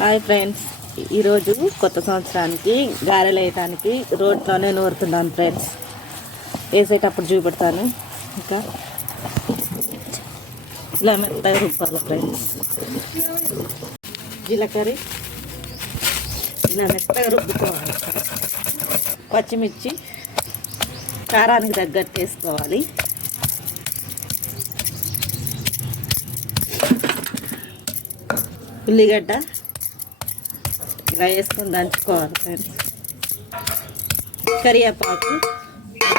Hi friends. ఈరోజు కొత్త సంవత్సరానికి గారెలు వేయటానికి రోడ్లోనే నూరుతున్నాను ఫ్రెండ్స్. వేసేటప్పుడు చూపెడతాను. ఇంకా ఇలా మెత్తగా రుబ్బాలి ఫ్రెండ్స్. జీలకర్ర ఇలా మెత్తగా రుబ్బుకోవాలి. పచ్చిమిర్చి కారానికి తగ్గట్టు వేసుకోవాలి. ఉల్లిగడ్డ ఇలా వేసుకొని దంచుకోవాలి ఫ్రెండ్స్. కరివేపాకు.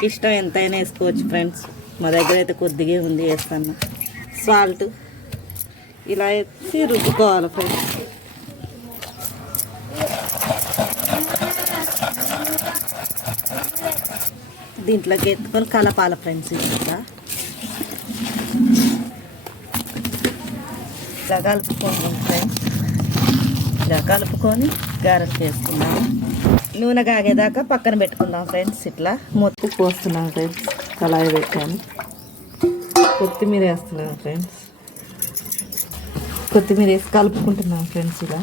ఇష్టం ఎంతైనా వేసుకోవచ్చు ఫ్రెండ్స్. మా దగ్గర అయితే కొద్దిగా ఉంది వేస్తాను. సాల్ట్. ఇలా వేసి రుబ్బుకోవాలి ఫ్రెండ్స్. దీంట్లోకి ఎత్తుకొని కలపాలి ఫ్రెండ్స్ ఇంకా ఇలా కలుపుకుంటాం ఫ్రెండ్స్. ఇలా కలుపుకొని గారెలు చేసుకుందాం. నూనె కాగేదాకా పక్కన పెట్టుకుందాం ఫ్రెండ్స్ ఇట్లా. మొత్తం పోస్తున్నాం ఫ్రెండ్స్. కళాయి పెట్టాను. కొత్తిమీర వేస్తున్నాం ఫ్రెండ్స్. కొత్తిమీర వేసి కలుపుకుంటున్నాం ఫ్రెండ్స్ ఇలా.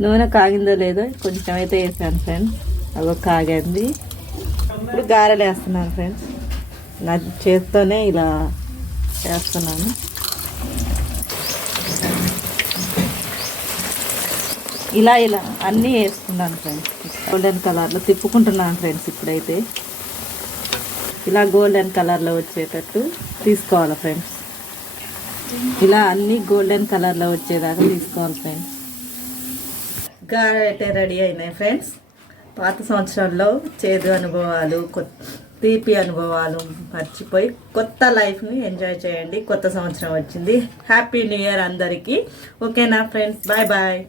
నూనె కాగిందో లేదో కొంచెం అయితే వేసాను ఫ్రెండ్స్. అదో కాగింది. ఇప్పుడు గారెలు వేస్తున్నాను ఫ్రెండ్స్. నా చేత్తోనే ఇలా వేస్తున్నాను. ఇలా ఇలా. అన్నీ వేసుకున్నాను ఫ్రెండ్స్ గోల్డెన్ కలర్లో తిప్పుకుంటున్నాను ఫ్రెండ్స్ ఇప్పుడైతే. ఇలా గోల్డెన్ కలర్లో వచ్చేటట్టు తీసుకోవాలి ఫ్రెండ్స్ ఇలా అన్నీ గోల్డెన్ కలర్లో వచ్చేదాకా తీసుకోవాలి ఫ్రెండ్స్ గారె అయితే రెడీ అయినాయి ఫ్రెండ్స్ పాత సంవత్సరంలో చేదు అనుభవాలు కొత్త తీపి అనుభవాలు మర్చిపోయి కొత్త లైఫ్ని ఎంజాయ్ చేయండి. కొత్త సంవత్సరం వచ్చింది. హ్యాపీ న్యూ ఇయర్ అందరికీ. ఓకేనా ఫ్రెండ్స్ బాయ్ బాయ్